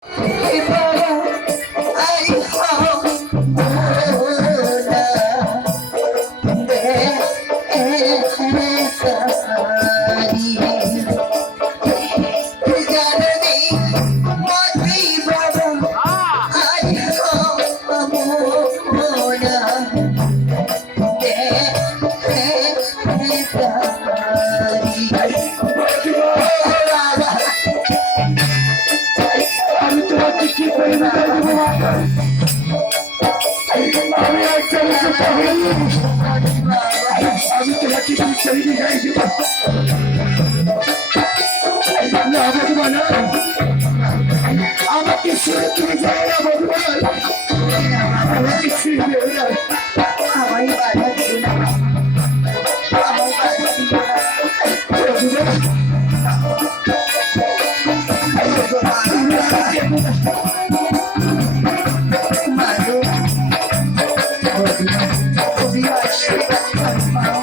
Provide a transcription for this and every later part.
আমি তোমাকে ছেড়ে যাই আমাকে ছেড়ে তুমি যাও না ভগবান, আমাকে ছেড়ে যাও। আমায় বাধা দিও না, আমায় বাধা দিও না। মাগো, তুমি আশীর্বাদ পাও।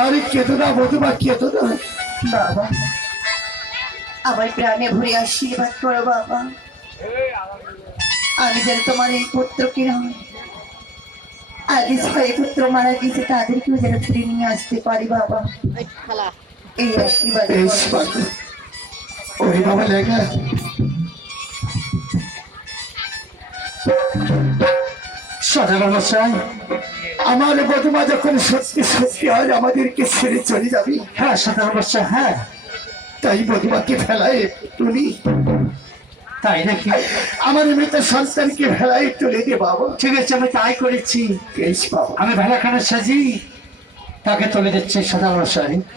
আরে কেতো না বধুমা, কেতো না বাবা, আমার প্রাণে ভরে আশীর্বাদ করো বাবা। আমি যেন তোমার এই পুত্রকে নয়, আগে ছয় পুত্র মারা গেছে তাদেরকেও যেন ফিরে নিয়ে আসতে পারি বাবা, এই আশীর্বাদ করো। ওরে বাবা লেখা সদাগর আমার বধুমা যখন সত্যি সত্যি আজ আমাদেরকে ছেড়ে চলে যাবি। হ্যাঁ সদাগর, হ্যাঁ তাই বধুমাকে ফেলায় তুলি, তাই নাকি? আমার মৃত সন্তানকে ভেলায় তুলে দে বাবা। ঠিক আছে, আমি তাই করেছি। বেশ বাবা, আমি ভেলাখানা সাজি তাকে তুলে দিচ্ছি সদাগর।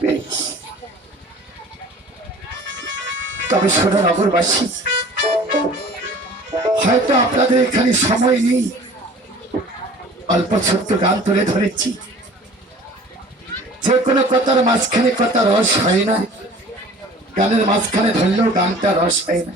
বেশ, তবে সোনা নগরবাসী, হয়তো আপনাদের এখানে সময় নেই, অল্প ছোট্ট গান তুলে ধরেছি। যে কোনো কথার মাঝখানে কথা রস হয় না, গানের মাঝখানে ধরলেও গানটা রস হয় না।